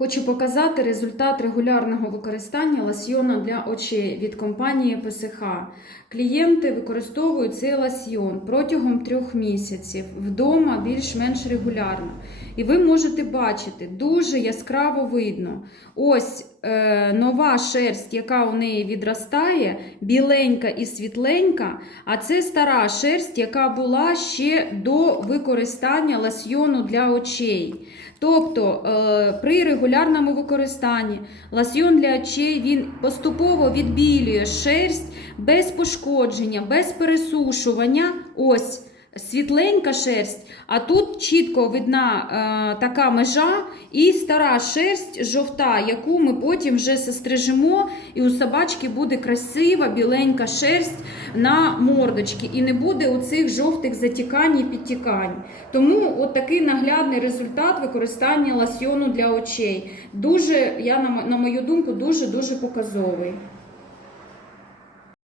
Хочу показати результат регулярного використання ласьйона для очей від компанії ПСХ. Клієнти використовують цей ласьйон протягом трьох місяців вдома більш-менш регулярно. І ви можете бачити, дуже яскраво видно. Ось нова шерсть, яка у неї відростає, біленька і світленька, а це стара шерсть, яка була ще до використання лосьйону для очей. Тобто е, при регулярному використанні лосьйон для очей він поступово відбілює шерсть без пошкодження, без пересушування. Ось світленька шерсть, а тут чітко видна е, така межа і стара шерсть жовта, яку ми потім вже сострижимо, і у собачки буде красива біленька шерсть на мордочці, і не буде оцих жовтих затікань і підтікань. Тому от такий наглядний результат використання лосьйону для очей. Дуже, я на, мою думку, дуже дуже показовий.